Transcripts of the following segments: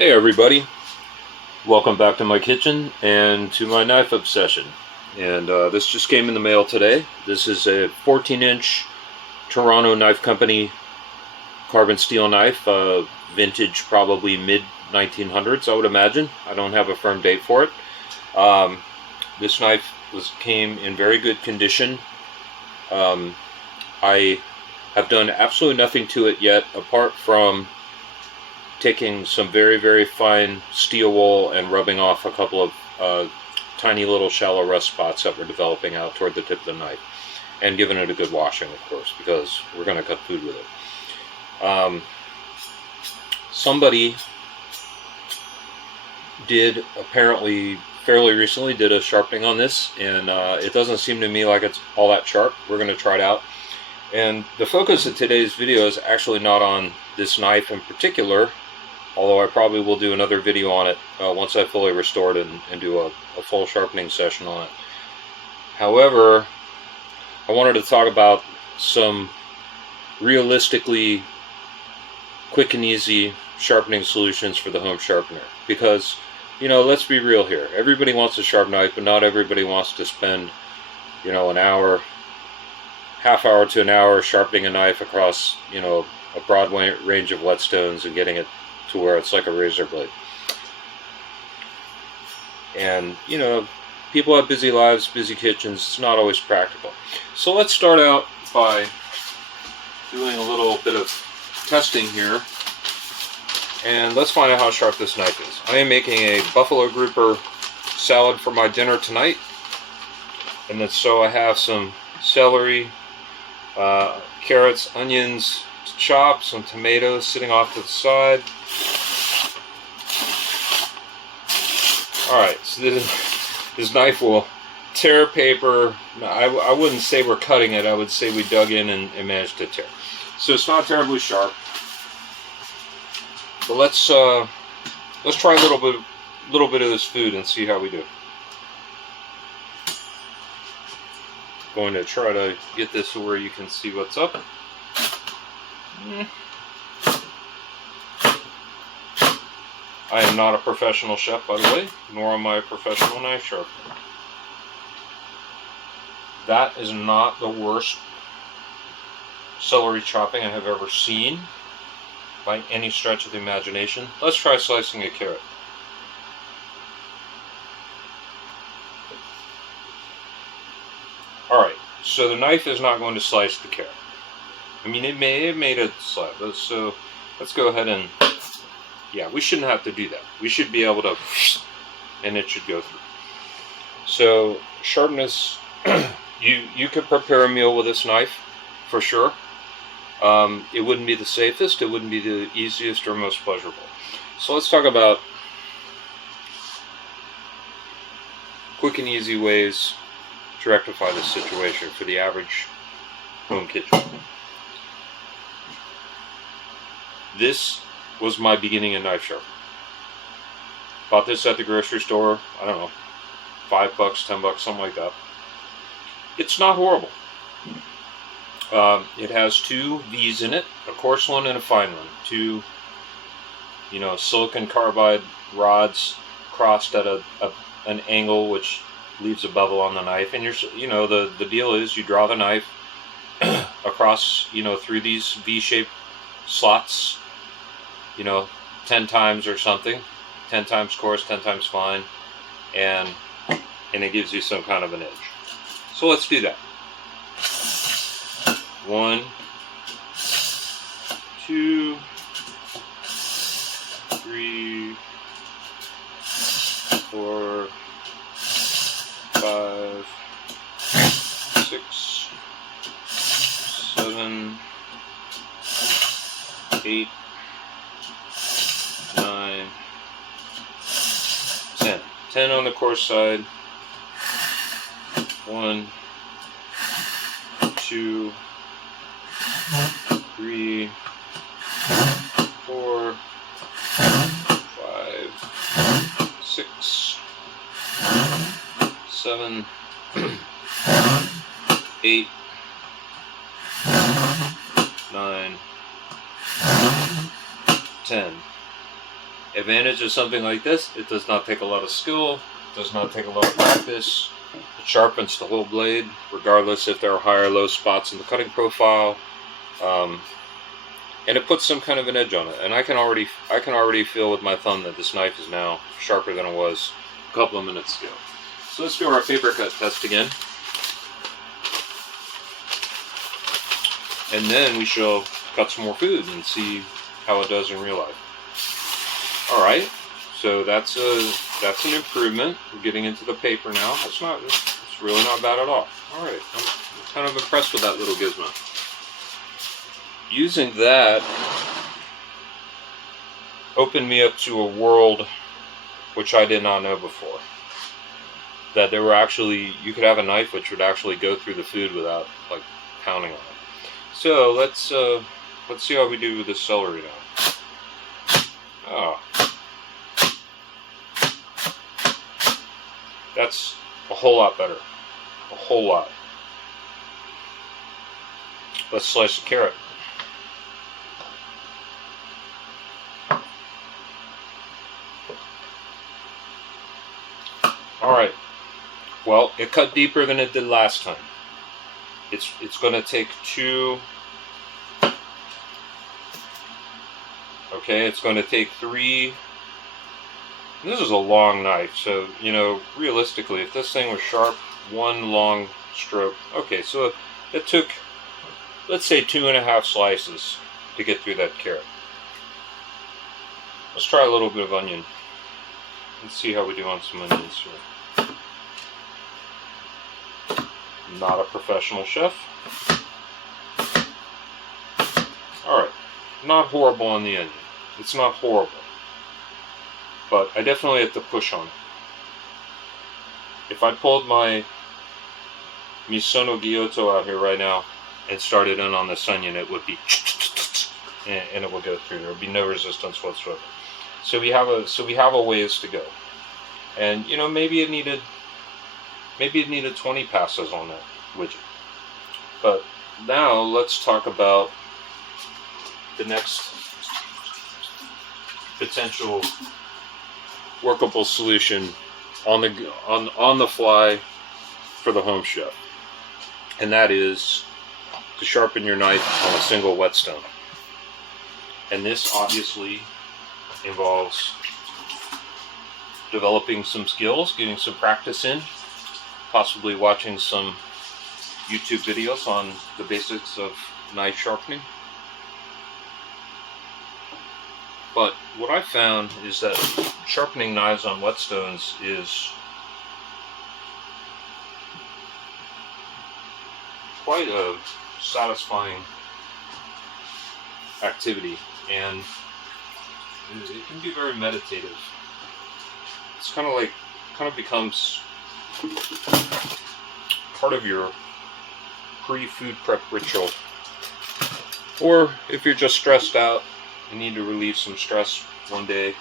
Hey everybody, welcome back to my kitchen and to my knife obsession. And this just came in the mail today. This is a 14-inch Toronto Knife Company carbon steel knife, vintage probably mid-1900s I would imagine. I don't have a firm date for it. This knife came in very good condition. I have done absolutely nothing to it yet apart from taking some very fine steel wool and rubbing off a couple of tiny little shallow rust spots that were developing out toward the tip of the knife, and giving it a good washing, of course, because we're going to cut food with it. Somebody did apparently fairly recently did a sharpening on this, and it doesn't seem to me like it's all that sharp. We're going to try it out, and the focus of today's video is actually not on this knife in particular, although I probably will do another video on it once I fully restored it and do a full sharpening session on it. However, I wanted to talk about some realistically quick and easy sharpening solutions for the home sharpener. Because, you know, let's be real here. Everybody wants a sharp knife, but not everybody wants to spend, you know, an hour, half hour to an hour sharpening a knife across, you know, a broad range of whetstones and getting it to where it's like a razor blade. And, you know, people have busy lives, busy kitchens. It's not always practical. So let's start out by doing a little bit of testing here, and let's find out how sharp this knife is. I am making a buffalo grouper salad for my dinner tonight, and then so I have some celery, carrots, onions chopped, some tomatoes sitting off to the side. Alright, so this knife will tear paper. I wouldn't say we're cutting it, I would say we dug in and managed to tear. So it's not terribly sharp. But let's try a little bit of this food and see how we do. Going to try to get this to where you can see what's up. I am not a professional chef, by the way, nor am I a professional knife sharpener. That is not the worst celery chopping I have ever seen by any stretch of the imagination. Let's try slicing a carrot. Alright, so the knife is not going to slice the carrot. I mean, it made a slab, so let's go ahead and, yeah, we shouldn't have to do that. We should be able to, and it should go through. So, sharpness, you could prepare a meal with this knife, for sure. It wouldn't be the safest, it wouldn't be the easiest or most pleasurable. So let's talk about quick and easy ways to rectify this situation for the average home kitchen. This was my beginning in knife sharpening. Bought this at the grocery store, I don't know, $5, $10, something like that. It's not horrible. It has two V's in it, a coarse one and a fine one. Two, you know, silicon carbide rods crossed at an angle which leaves a bevel on the knife. And you know, the deal is you draw the knife across, you know, through these V-shaped slots, you know, 10 times or something, 10 times coarse, 10 times fine, and it gives you some kind of an edge. So let's do that. 1, 2, 3, 4, 5, 6, 7, 8, 9, 10. 10 on the coarse side. 1, 2, 3, 4, 5, 6, 7, 8, 9, 10. Advantage of something like this, it does not take a lot of skill, it does not take a lot of practice. It sharpens the whole blade, regardless if there are high or low spots in the cutting profile. And it puts some kind of an edge on it. And I can already feel with my thumb that this knife is now sharper than it was a couple of minutes ago. So let's do our paper cut test again. And then we shall cut some more food and see how it does in real life. Alright, so that's an improvement. We're getting into the paper now. It's really not bad at all. Alright, I'm kind of impressed with that little gizmo. Using that opened me up to a world which I did not know before. That there were actually, you could have a knife which would actually go through the food without like pounding on it. So let's see how we do with this celery now. Oh. That's a whole lot better. A whole lot. Let's slice a carrot. Alright. Well, it cut deeper than it did last time. It's going to take two. Okay, it's going to take three. This is a long knife, so, you know, realistically, if this thing was sharp, one long stroke. Okay, so it took, let's say, 2.5 slices to get through that carrot. Let's try a little bit of onion. Let's see how we do on some onions here. Not a professional chef. Alright, not horrible on the onion. It's not horrible. But I definitely have to push on it. If I pulled my Misono Gyuto out here right now and started in on this onion, it would be and it would go through. There would be no resistance whatsoever. So we have a ways to go. And you know, maybe it needed 20 passes on that widget. But now let's talk about the next potential workable solution on the fly for the home chef, and that is to sharpen your knife on a single whetstone. And this obviously involves developing some skills, getting some practice in, possibly watching some YouTube videos on the basics of knife sharpening. But what I found is that sharpening knives on whetstones is quite a satisfying activity, and it can be very meditative. It's kind of becomes part of your pre-food prep ritual. Or if you're just stressed out and need to relieve some stress one day,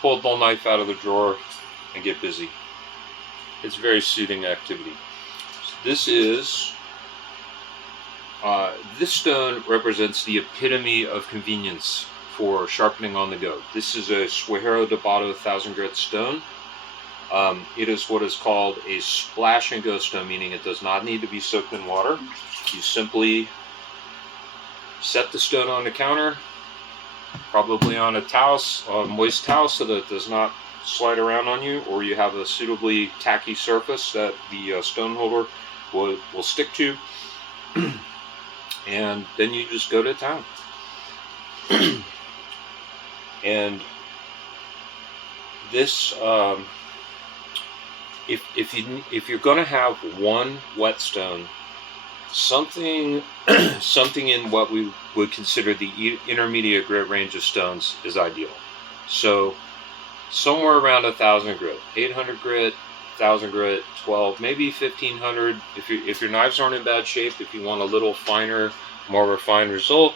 pull the knife out of the drawer and get busy. It's a very soothing activity. So this stone represents the epitome of convenience for sharpening on the go. This is a Suehiro Debato 1000 grit stone. It is what is called a splash and go stone, meaning it does not need to be soaked in water. You simply set the stone on the counter, probably on a towel, a moist towel, so that it does not slide around on you, or you have a suitably tacky surface that the stone holder will stick to, and then you just go to town. And this, if you're going to have one whetstone, something in what we would consider the intermediate grit range of stones is ideal. So somewhere around 1000 grit, 800 grit, 1000 grit, 12, maybe 1500. If your knives aren't in bad shape, if you want a little finer, more refined result,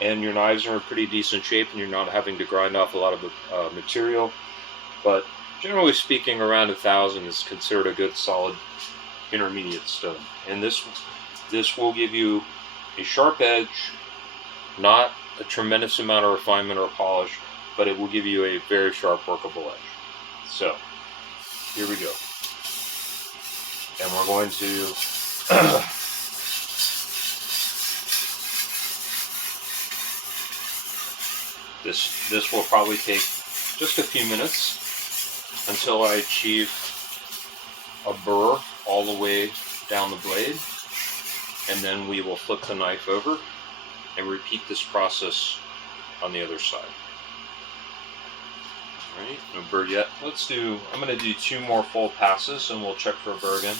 and your knives are in pretty decent shape and you're not having to grind off a lot of material, but generally speaking, around 1000 is considered a good solid intermediate stone. And this will give you a sharp edge, not a tremendous amount of refinement or polish, but it will give you a very sharp workable edge. So here we go. And we're going to this will probably take just a few minutes until I achieve a burr all the way down the blade, and then we will flip the knife over and repeat this process on the other side. Alright, no burr yet. I'm going to do 2 more full passes and we'll check for a burr again.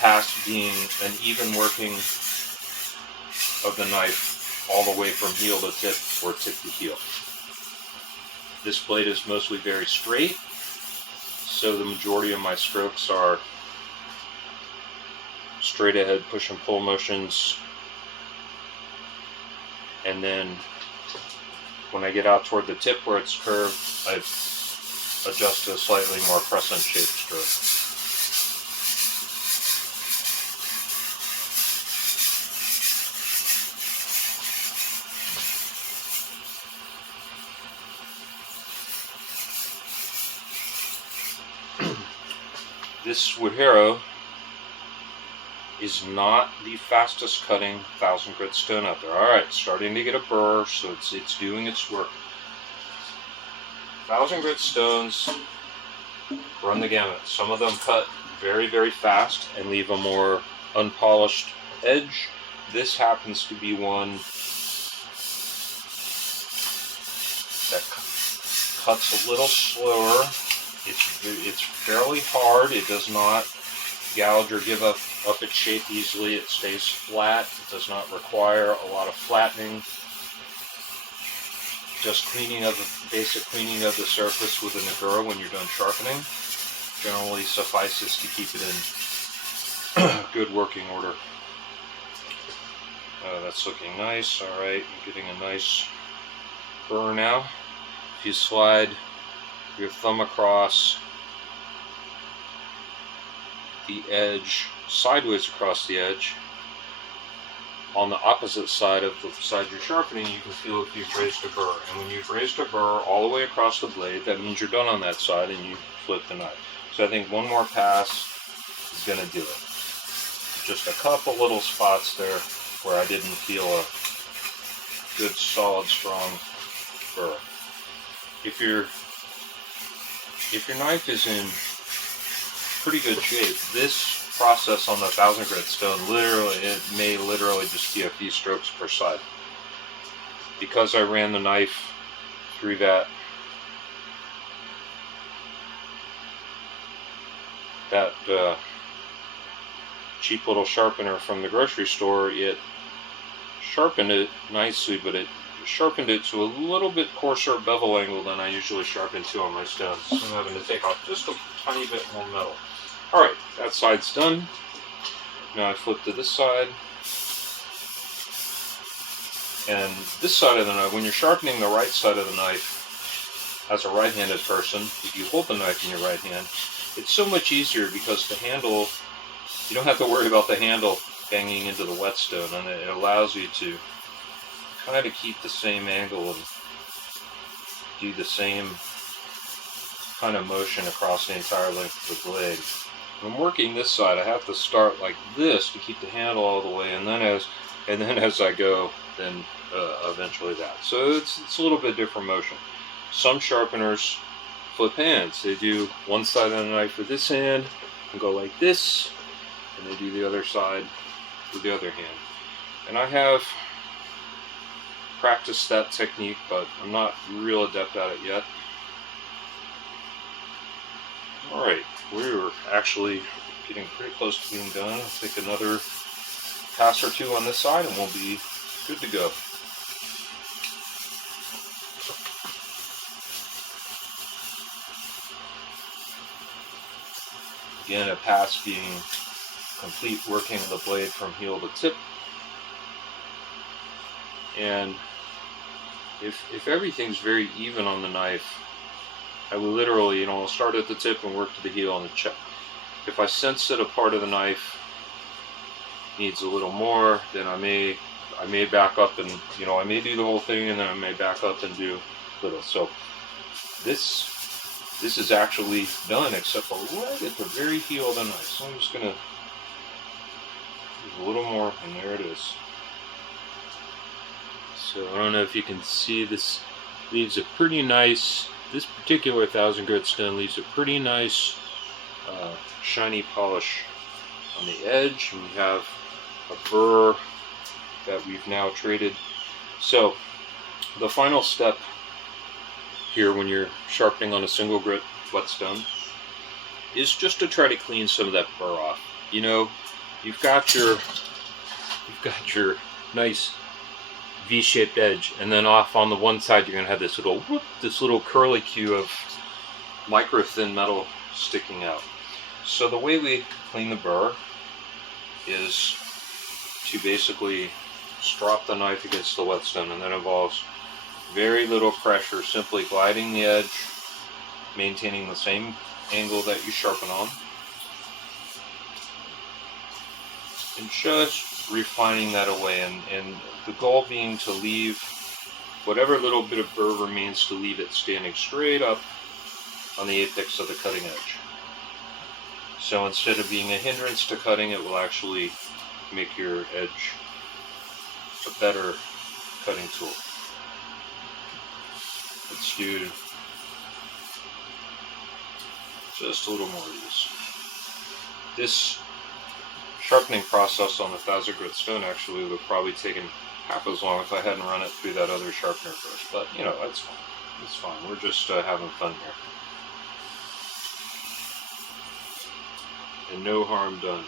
Pass being an even working of the knife all the way from heel to tip or tip to heel. This blade is mostly very straight, so the majority of my strokes are straight ahead push and pull motions, and then when I get out toward the tip where it's curved, I adjust to a slightly more crescent shaped stroke. This wood harrow is not the fastest cutting 1000 grit stone out there. Alright, starting to get a burr, so it's doing its work. 1000 grit stones run the gamut. Some of them cut very, very fast and leave a more unpolished edge. This happens to be one that cuts a little slower. It's fairly hard. It does not gouge or give up its shape easily. It stays flat. It does not require a lot of flattening. Just basic cleaning of the surface with a Negura when you're done sharpening generally suffices to keep it in good working order. That's looking nice. Alright, I'm getting a nice burr now. If you slide your thumb across the edge, sideways across the edge, on the opposite side of the side you're sharpening, you can feel if you've raised a burr. And when you've raised a burr all the way across the blade, that means you're done on that side and you flip the knife. So I think one more pass is going to do it. Just a couple little spots there where I didn't feel a good, solid, strong burr. If your knife is in pretty good shape, this process on the 1000 grit stone may literally just be a few strokes per side. Because I ran the knife through that cheap little sharpener from the grocery store, it sharpened it nicely, but it sharpened it to a little bit coarser bevel angle than I usually sharpen to on my stones. So I'm having to take off just a tiny bit more metal. Alright, that side's done. Now I flip to this side. And this side of the knife, when you're sharpening the right side of the knife, as a right-handed person, if you hold the knife in your right hand, it's so much easier because the handle, you don't have to worry about the handle banging into the whetstone, and it allows you to kind of keep the same angle and do the same kind of motion across the entire length of the blade. When I'm working this side, I have to start like this to keep the handle all the way, and then as I go, then eventually that. So it's a little bit different motion. Some sharpeners flip hands. They do one side of the knife with this hand and go like this, and they do the other side with the other hand. And I have practiced that technique, but I'm not real adept at it yet. Alright, we're actually getting pretty close to being done. I think another pass or two on this side and we'll be good to go. Again, a pass being complete working of the blade from heel to tip. And if everything's very even on the knife, I will literally, I'll start at the tip and work to the heel and check. If I sense that a part of the knife needs a little more, then I may I may back up and, I may do the whole thing, and then I may back up and do little. So this is actually done, except for right at the very heel of the knife. So I'm just going to do a little more, and there it is. So I don't know if you can see, this leaves a pretty nice, this particular 1000 grit stone leaves a pretty nice shiny polish on the edge, and we have a burr that we've now treated. So the final step here when you're sharpening on a single grit whetstone is just to try to clean some of that burr off. You've got your nice V-shaped edge, and then off on the one side you're going to have this little curly cue of micro thin metal sticking out. So the way we clean the burr is to basically strop the knife against the whetstone, and that involves very little pressure, simply gliding the edge, maintaining the same angle that you sharpen on, and just refining that away, and the goal being to leave whatever little bit of burr remains, to leave it standing straight up on the apex of the cutting edge. So instead of being a hindrance to cutting, it will actually make your edge a better cutting tool. Let's do just a little more of these. This sharpening process on the 1000 grit stone actually would have probably taken half as long if I hadn't run it through that other sharpener first. But that's fine. It's fine. We're just having fun here. And no harm done.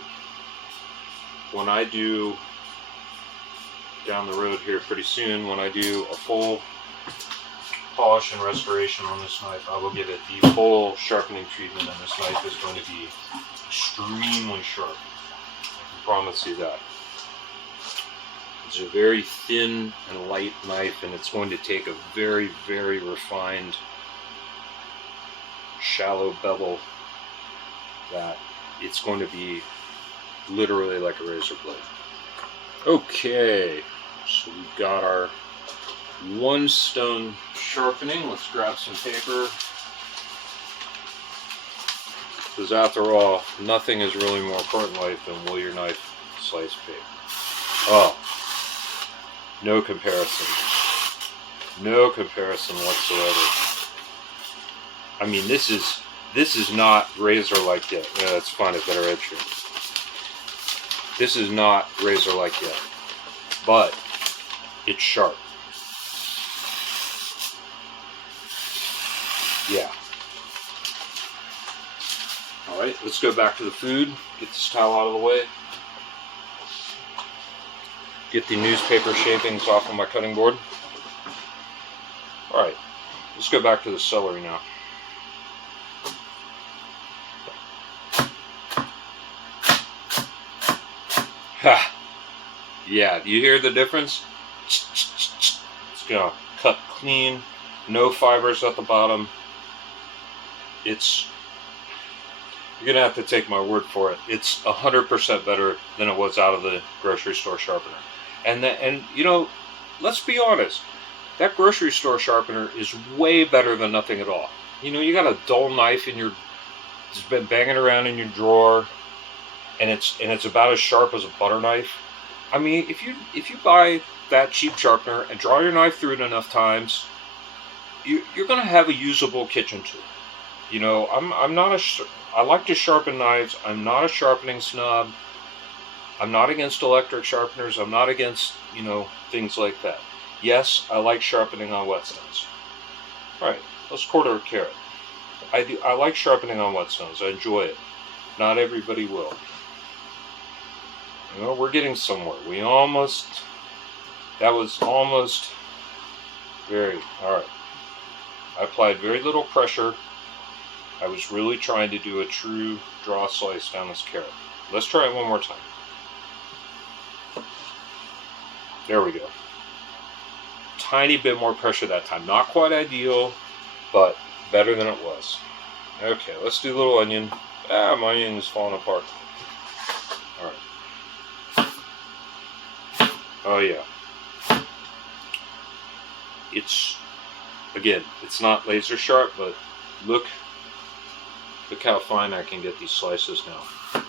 When I do, down the road here pretty soon, when I do a full polish and restoration on this knife, I will give it the full sharpening treatment, and this knife is going to be extremely sharp. I can promise you that. It's a very thin and light knife, and it's going to take a very, very refined, shallow bevel that it's going to be literally like a razor blade. Okay, so we've got our one stone sharpening. Let's grab some paper, because after all, nothing is really more important in life than will your knife slice paper. Oh, no comparison. No comparison whatsoever. I mean, this is not razor-like yet. Yeah, that's fine, a better edge here. This is not razor-like yet, but it's sharp. Yeah. Alright, let's go back to the food. Get this towel out of the way. Get the newspaper shavings off of my cutting board. Alright, let's go back to the celery now. Ha! Yeah, do you hear the difference? It's gonna cut clean, no fibers at the bottom. You're gonna have to take my word for it. It's 100% better than it was out of the grocery store sharpener. And let's be honest, that grocery store sharpener is way better than nothing at all. You got a dull knife it's been banging around in your drawer, and it's about as sharp as a butter knife. I mean, if you buy that cheap sharpener and draw your knife through it enough times, you're gonna have a usable kitchen tool. I like to sharpen knives. I'm not a sharpening snob. I'm not against electric sharpeners. I'm not against, things like that. Yes, I like sharpening on whetstones. Alright, let's quarter a carrot. I like sharpening on whetstones. I enjoy it. Not everybody will. We're getting somewhere. That was almost alright. I applied very little pressure. I was really trying to do a true draw slice down this carrot. Let's try it one more time. There we go. Tiny bit more pressure that time. Not quite ideal, but better than it was. Okay, let's do a little onion. My onion is falling apart. Alright. Oh yeah. it's, again, it's not laser sharp, but look how fine I can get these slices now.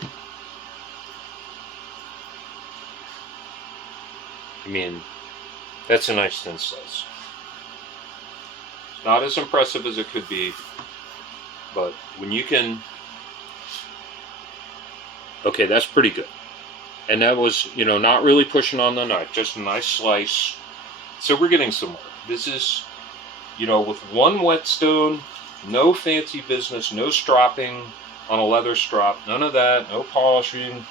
I mean, that's a nice thin slice. It's not as impressive as it could be, but when you can, okay, that's pretty good. And that was, you know, not really pushing on the knife, just a nice slice. So we're getting somewhere. This is, you know, with one whetstone, no fancy business, no stropping on a leather strop, none of that, no polishing.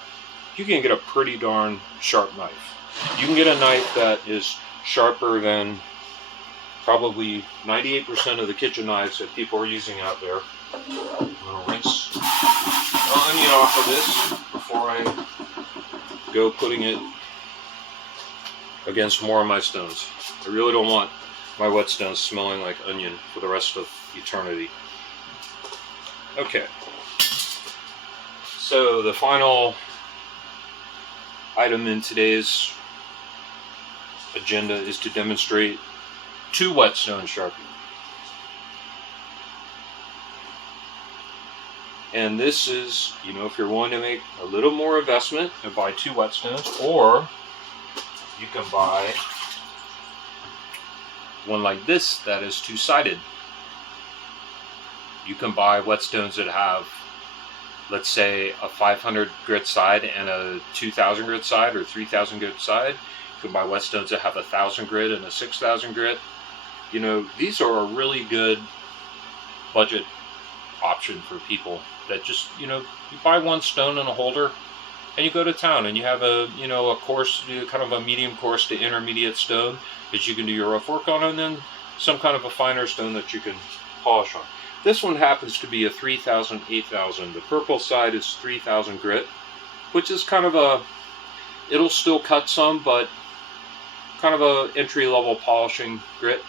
You can get a pretty darn sharp knife. You can get a knife that is sharper than probably 98% of the kitchen knives that people are using out there. I'm going to rinse the onion off of this before I go putting it against more of my stones. I really don't want my whetstones smelling like onion for the rest of eternity. Okay, so the final item in today's agenda is to demonstrate 2 whetstone sharpening. And this is, you know, if you're willing to make a little more investment and buy 2 whetstones, or you can buy one like this that is 2-sided. You can buy whetstones that have, let's say, a 500 grit side and a 2000 grit side, or 3000 grit side. You can buy whetstones that have a 1000 grit and a 6000 grit. You know, these are a really good budget option for people that just, you know, you buy one stone and a holder and you go to town and you have a, you know, a coarse, kind of a medium coarse to intermediate stone that you can do your rough work on, and then some kind of a finer stone that you can polish on. This one happens to be a 3000, 8000. The purple side is 3000 grit, which is kind of a, it'll still cut some, but kind of a entry-level polishing grit.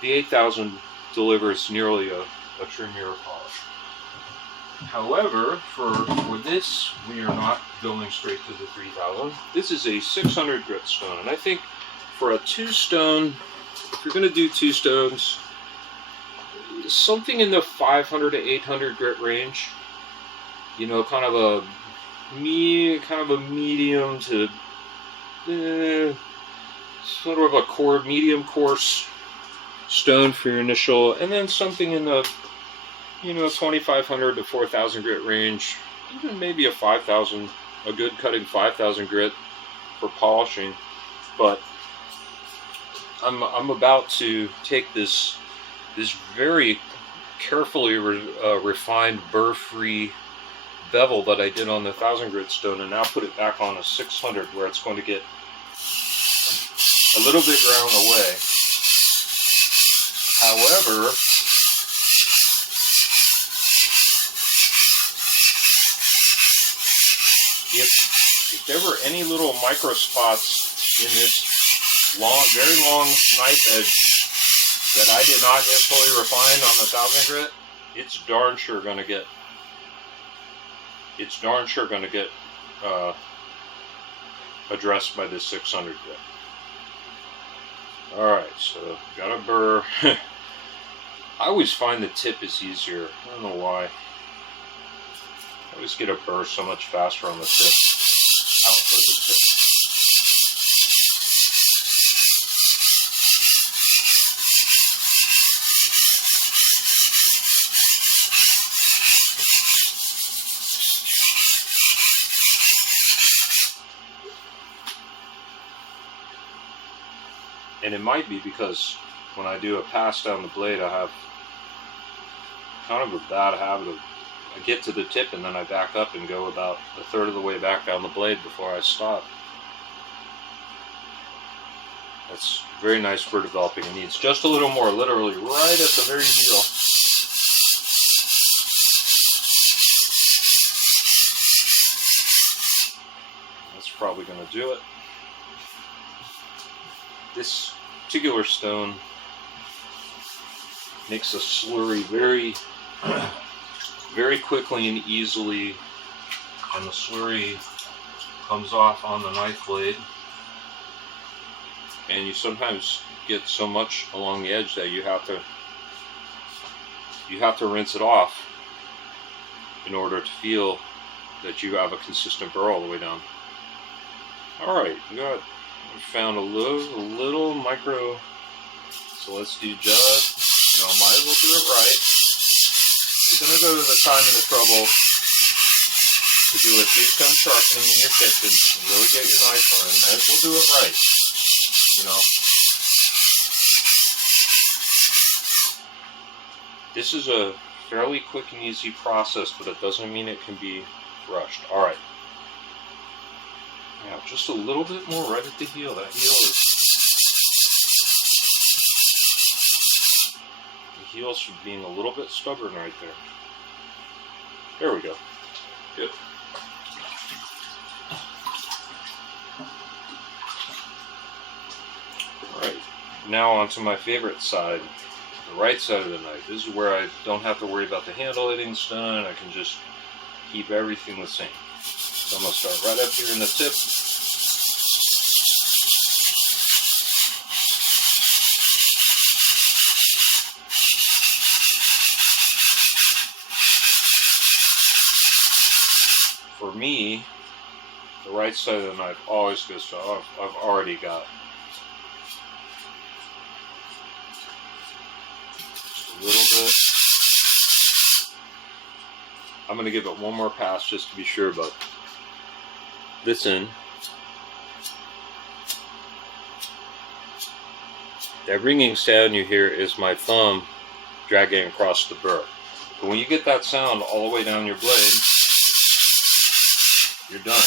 The 8000 delivers nearly a true mirror polish. However, for this, we are not going straight to the 3000. This is a 600 grit stone, and I think for a 2-stone, if you're going to do 2 stones, something in the 500 to 800 grit range, you know, kind of a medium to sort of a medium coarse stone for your initial, and then something in the, you know, 2500 to 4000 grit range, even maybe a 5000, a good cutting 5000 grit for polishing. But I'm about to take this very carefully refined burr-free bevel that I did on the 1000 grit stone, and now put it back on a 600, where it's going to get a little bit ground away. However, if there were any little micro spots in this very long knife edge that I did not get fully refined on the 1000 grit, it's darn sure going to get addressed by this 600 grit. Alright, so got a burr. I always find the tip is easier. I don't know why. I always get a burr so much faster on the tip. Out for the tip. And it might be because when I do a pass down the blade, I have kind of a bad habit of, I get to the tip and then I back up and go about a third of the way back down the blade before I stop. That's very nice for developing. It needs just a little more, literally right at the very heel. That's probably going to do it. This particular stone makes a slurry very quickly and easily, and the slurry comes off on the knife blade and you sometimes get so much along the edge that you have to rinse it off in order to feel that you have a consistent burr all the way down. Alright, we found a little micro, so let's do just, might as well do it right. You're going to go to the time and the trouble to do a two-stone sharpening in your kitchen and really get your knife learned. Might as well do it right, This is a fairly quick and easy process, but it doesn't mean it can be rushed. Alright. Now, just a little bit more right at the heel. That heel is... The heel's being a little bit stubborn right there. There we go. Good. Alright. Now onto my favorite side. The right side of the knife. This is where I don't have to worry about the handle hitting stone. I can just keep everything the same. So I'm going to start right up here in the tip. For me, the right side of the knife always goes to, I've already got a little bit. I'm going to give it one more pass just to be sure about this in. That ringing sound you hear is my thumb dragging across the burr. But when you get that sound all the way down your blade, you're done.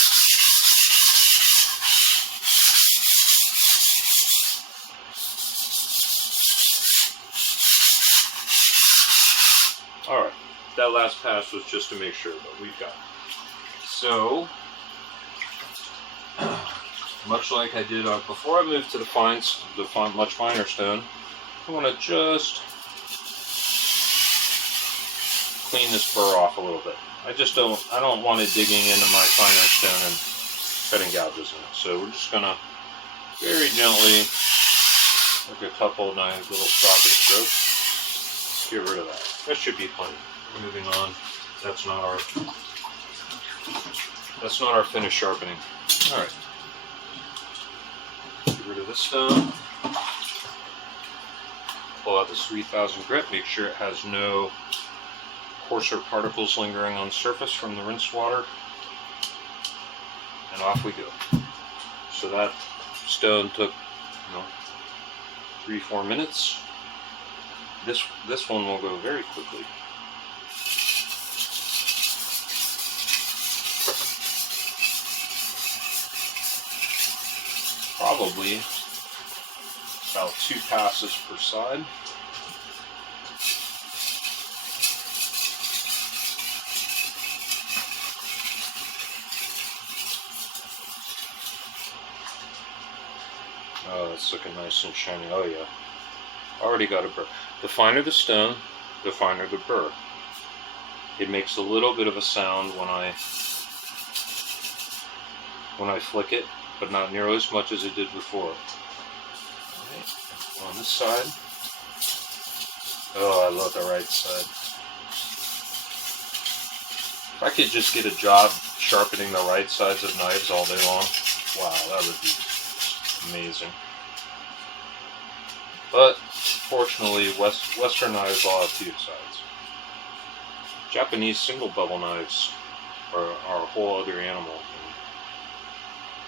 Alright, that last pass was just to make sure, but we've got it. So, much like I did before I moved to the much finer stone, I want to just clean this burr off a little bit. I don't want it digging into my finer stone and cutting gouges in it. So we're just gonna very gently, like a couple nice little stroppy strokes, get rid of that. That should be plenty. Moving on. That's not our finished sharpening. All right. Get rid of this stone. Pull out this 3000 grit. Make sure it has no coarser particles lingering on the surface from the rinsed water, and off we go. So that stone took 3-4 minutes. This one will go very quickly. Probably about 2 passes per side. Oh, that's looking nice and shiny. Oh yeah. Already got a burr. The finer the stone, the finer the burr. It makes a little bit of a sound when I flick it, but not nearly as much as it did before. Alright, on this side. Oh, I love the right side. If I could just get a job sharpening the right sides of knives all day long, wow, that would be amazing. But fortunately, Western knives all have 2 sides. Japanese single bevel knives are a whole other animal.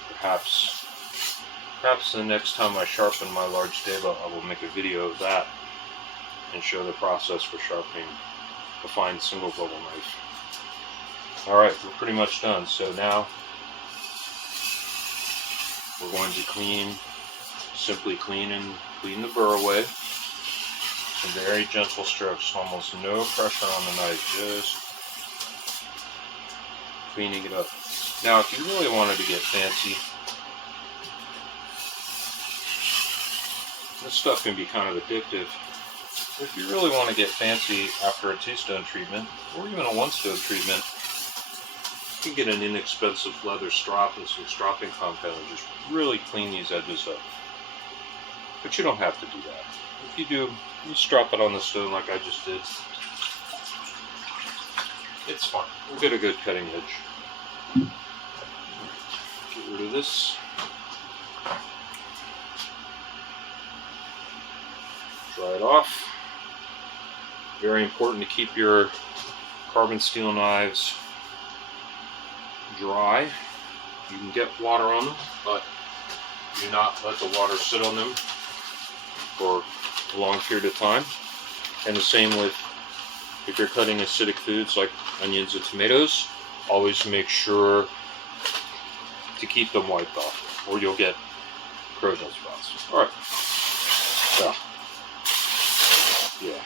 And perhaps the next time I sharpen my large deba, I will make a video of that and show the process for sharpening a fine single bevel knife. All right, we're pretty much done. So now we're going to simply clean the burr away. Some very gentle strokes, almost no pressure on the knife, just cleaning it up. Now, if you really wanted to get fancy, this stuff can be kind of addictive. If you really want to get fancy after a 2-stone treatment, or even a 1-stone treatment, you can get an inexpensive leather strop and some stropping compound and just really clean these edges up. But you don't have to do that. If you do, just drop it on the stone like I just did. It's fine. We'll get a good cutting edge. Get rid of this. Dry it off. Very important to keep your carbon steel knives dry. You can get water on them, but do not let the water sit on them for a long period of time. And the same with if you're cutting acidic foods like onions and tomatoes, always make sure to keep them wiped off, or you'll get corrosion spots. Alright. Yeah.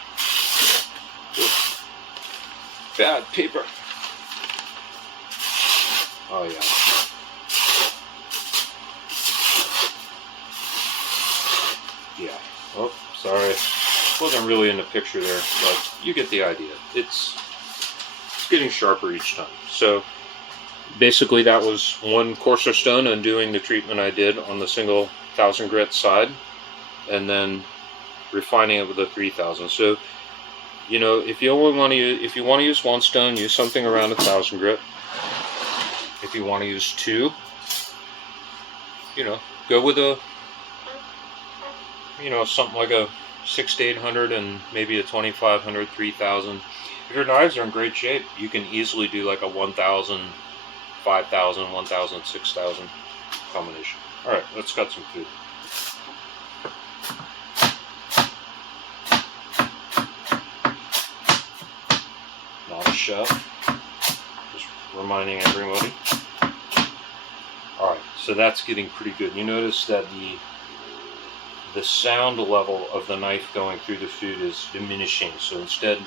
Bad paper. Oh yeah. Yeah. Oh, sorry. Wasn't really in the picture there, but you get the idea. It's getting sharper each time. So basically that was one coarser stone undoing the treatment I did on the single 1000 grit side, and then refining it with a 3000. So, you know, if you want to use one stone, use something around 1000 grit. If you want to use two, you know, go with a, you know, something like a 6 to 800 and maybe a 2500, 3000. If your knives are in great shape, you can easily do like a 1000, 5000, 1000, 6000 combination. All right, let's cut some food. Not a chef, just reminding everybody. All right, so that's getting pretty good. You notice that the sound level of the knife going through the food is diminishing. So instead,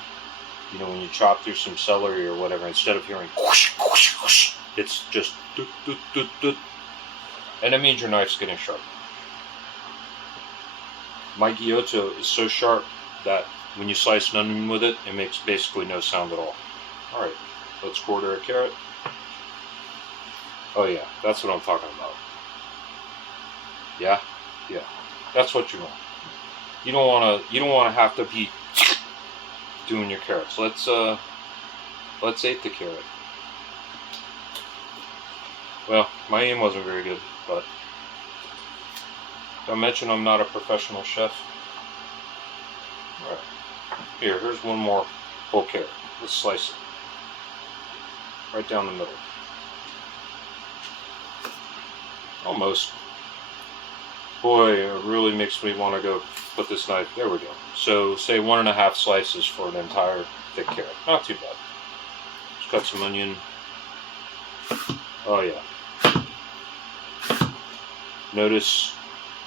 you know, when you chop through some celery or whatever, instead of hearing whoosh, whoosh, whoosh, it's just doot, doot, doot, doot. And that means your knife's getting sharp. My Giotto is so sharp that when you slice an onion with it, it makes basically no sound at all. Alright, let's quarter a carrot. Oh yeah, that's what I'm talking about. Yeah, yeah. That's what you want. You don't want to have to be doing your carrots. Let's ate the carrot. Well, my aim wasn't very good, but I mentioned I'm not a professional chef. Alright. Here's one more whole carrot. Let's slice it. Right down the middle. Almost. Boy, it really makes me want to go put this knife. There we go. So, say 1.5 slices for an entire thick carrot. Not too bad. Let's cut some onion. Oh yeah. Notice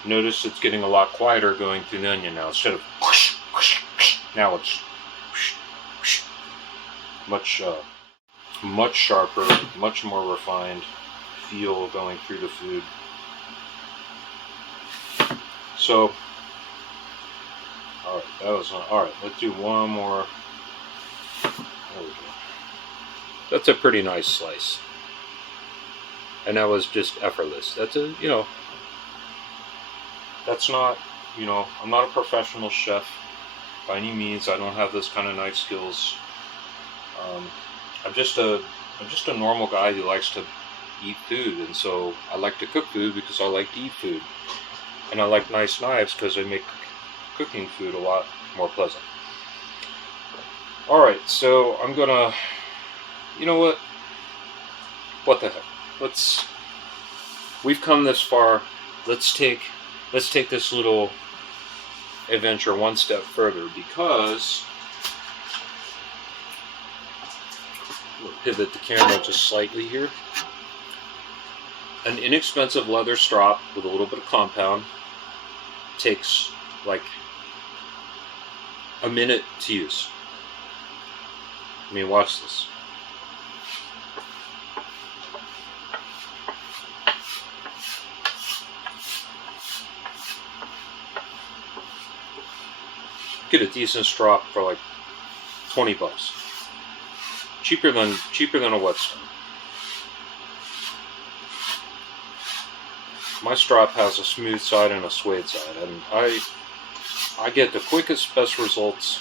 it's getting a lot quieter going through the onion now. Instead of whoosh, whoosh, whoosh, now it's whoosh, whoosh. Much sharper, much more refined feel going through the food. So, alright, that was alright. Let's do one more. There we go. That's a pretty nice slice. And that was just effortless. That's a, you know, that's not, you know, I'm not a professional chef by any means. I don't have those kind of knife skills. I'm just a normal guy who likes to eat food, and so I like to cook food because I like to eat food. And I like nice knives because they make cooking food a lot more pleasant. Alright, so I'm gonna, you know what? What the heck? We've come this far. Let's take this little adventure one step further, because we'll pivot the camera just slightly here. An inexpensive leather strop with a little bit of compound takes like a minute to use. I mean, watch this. Get a decent strop for like 20 bucks. Cheaper than a whetstone. my strop has a smooth side and a suede side, and I get the quickest, best results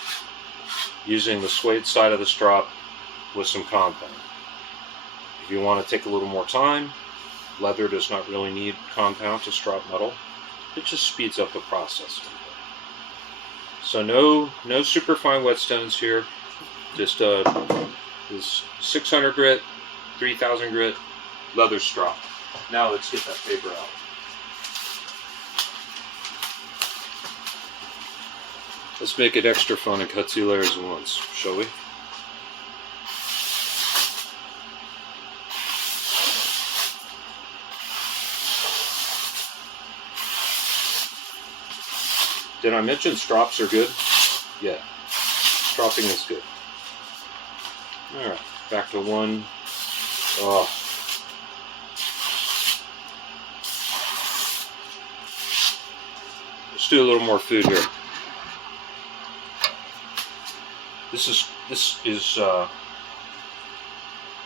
using the suede side of the strop with some compound. If you want to take a little more time, leather does not really need compound to strop metal. It just speeds up the process. So no super fine whetstones here. Just this 600 grit, 3000 grit leather strop. Now let's get that paper out. Let's make it extra fun and cut 2 layers at once, shall we? Did I mention strops are good? Yeah, stropping is good. Alright, back to one. Oh. Let's do a little more food here. This is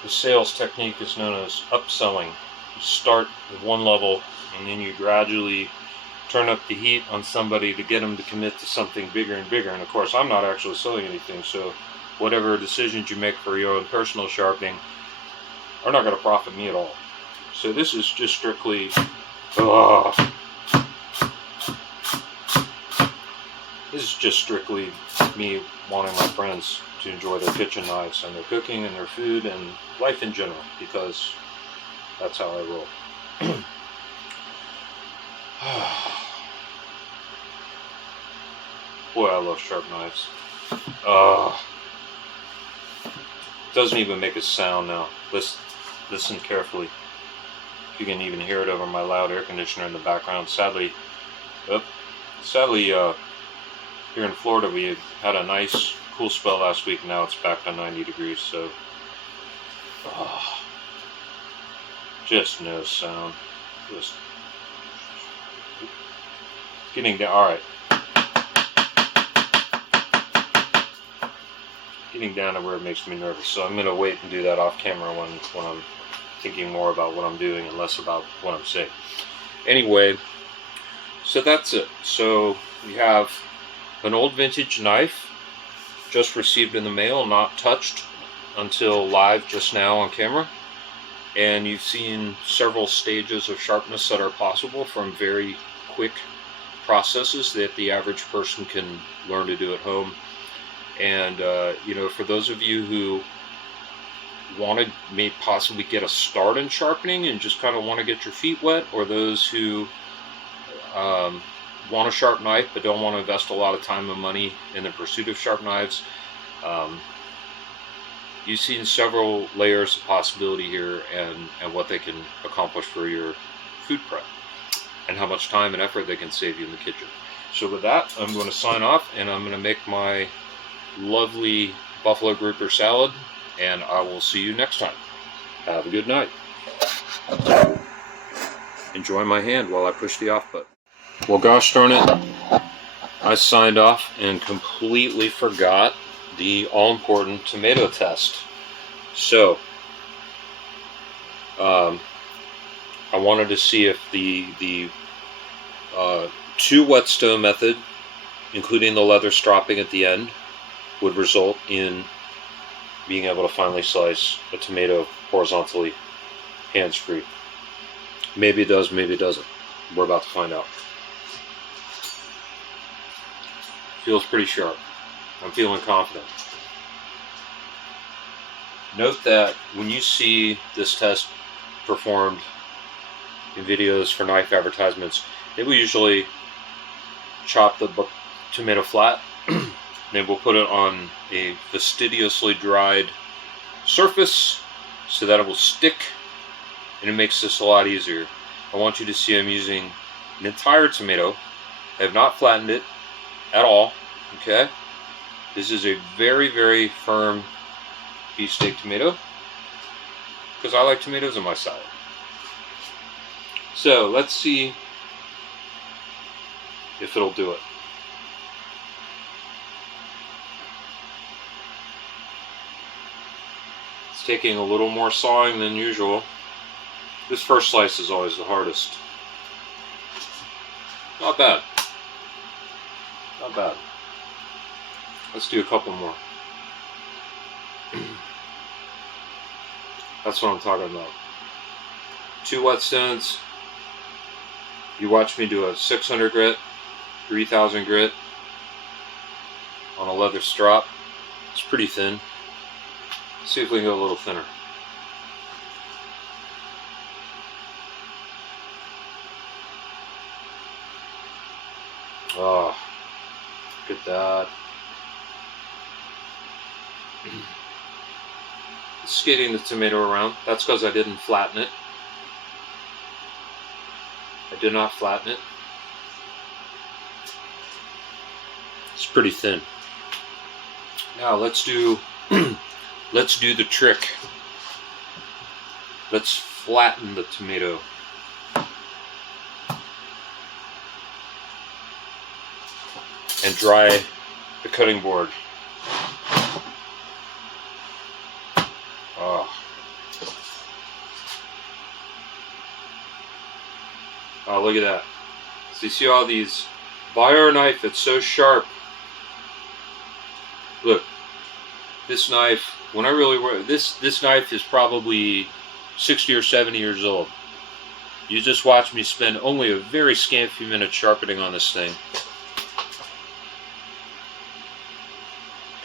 the sales technique is known as upselling. You start with one level and then you gradually turn up the heat on somebody to get them to commit to something bigger and bigger. And of course, I'm not actually selling anything, so whatever decisions you make for your own personal sharpening are not going to profit me at all. So this is just strictly this is just strictly me wanting my friends to enjoy their kitchen knives and their cooking and their food and life in general, because that's how I roll. Boy, I love sharp knives. Doesn't even make a sound now. Listen carefully. You can even hear it over my loud air conditioner in the background. Sadly, here in Florida we had a nice cool spell last week. Now it's back to 90 degrees, so just no sound. Just getting down. All right, getting down to where it makes me nervous. So I'm gonna wait and do that off camera when I'm thinking more about what I'm doing and less about what I'm saying. Anyway, so that's it. So we have an old vintage knife, just received in the mail, not touched until live just now on camera. And you've seen several stages of sharpness that are possible from very quick processes that the average person can learn to do at home. And you know, for those of you who want to may possibly get a start in sharpening and just kind of want to get your feet wet, or those who want a sharp knife but don't want to invest a lot of time and money in the pursuit of sharp knives, you've seen several layers of possibility here and what they can accomplish for your food prep and how much time and effort they can save you in the kitchen. So with that, I'm going to sign off and I'm going to make my lovely buffalo grouper salad, and I will see you next time. Have a good night. Enjoy my hand while I push the off button. Well, gosh darn it, I signed off and completely forgot the all-important tomato test. So, I wanted to see if the 2 whetstone method, including the leather stropping at the end, would result in being able to finally slice a tomato horizontally, hands-free. Maybe it does, maybe it doesn't. We're about to find out. Feels pretty sharp. I'm feeling confident. Note that when you see this test performed in videos for knife advertisements, they will usually chop the tomato flat. Then we'll put it on a fastidiously dried surface so that it will stick, and it makes this a lot easier. I want you to see I'm using an entire tomato. I have not flattened it at all. Okay, this is a very, very firm beefsteak tomato because I like tomatoes in my salad. So let's see if it'll do it. It's taking a little more sawing than usual. This first slice is always the hardest. Not bad. Not bad. Let's do a couple more. That's what I'm talking about. 2 whetstones. You watch me do a 600 grit, 3000 grit on a leather strop. It's pretty thin. Let's see if we can go a little thinner. Oh, look at that. Skating the tomato around. That's because I didn't flatten it. I did not flatten it. It's pretty thin. Now let's do let's do the trick. Let's flatten the tomato. And dry the cutting board. Oh. Oh, look at that. So you see all these, buy our knife, it's so sharp. Look, this knife, when I really work, this knife is probably 60 or 70 years old. You just watch me spend only a very scant few minutes sharpening on this thing.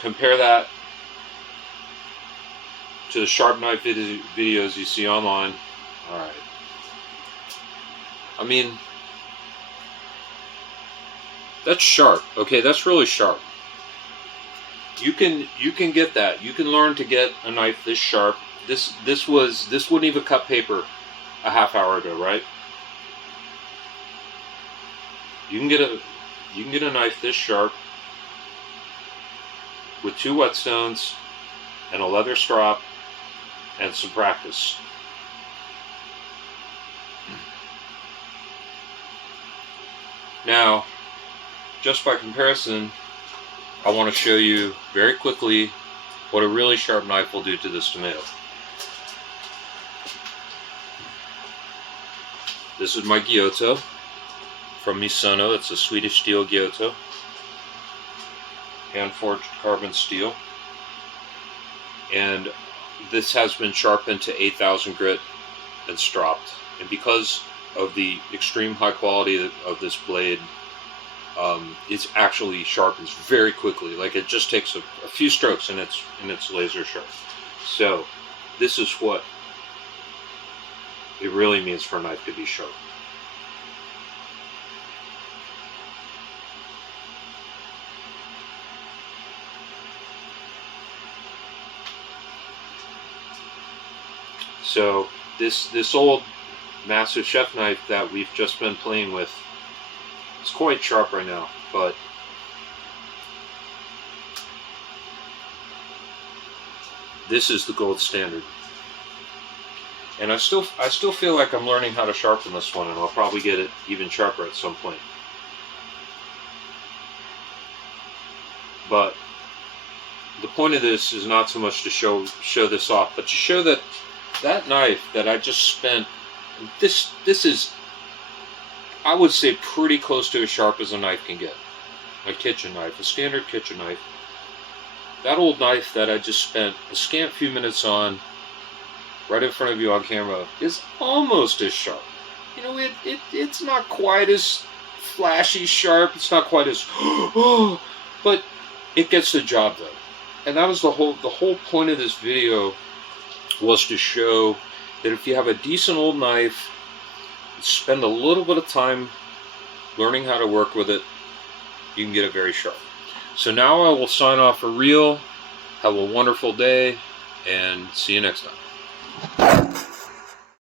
Compare that to the sharp knife videos you see online. Alright. I mean, that's sharp. Okay, that's really sharp. You can get that. You can learn to get a knife this sharp. This wouldn't even cut paper a half hour ago, right? You can get a knife this sharp with 2 whetstones and a leather strop and some practice. Now, just by comparison, I want to show you very quickly what a really sharp knife will do to this tomato. This is my Giotto from Misono. It's a Swedish steel Giotto. Hand-forged carbon steel. And this has been sharpened to 8000 grit and stropped. And because of the extreme high quality of this blade, it actually sharpens very quickly. Like, it just takes a few strokes and it's laser sharp. So this is what it really means for a knife to be sharp. So this old Master Chef knife that we've just been playing with, it's quite sharp right now, but this is the gold standard. And I still feel like I'm learning how to sharpen this one, and I'll probably get it even sharper at some point. But the point of this is not so much to show this off, but to show that that knife that I just spent, this is, I would say, pretty close to as sharp as a knife can get. A kitchen knife, a standard kitchen knife. That old knife that I just spent a scant few minutes on, right in front of you on camera, is almost as sharp. You know, it's not quite as flashy sharp, it's not quite as, but it gets the job done. And that was the whole point of this video, was to show that if you have a decent old knife, spend a little bit of time learning how to work with it, you can get it very sharp. So now I will sign off for real. Have a wonderful day, and see you next time.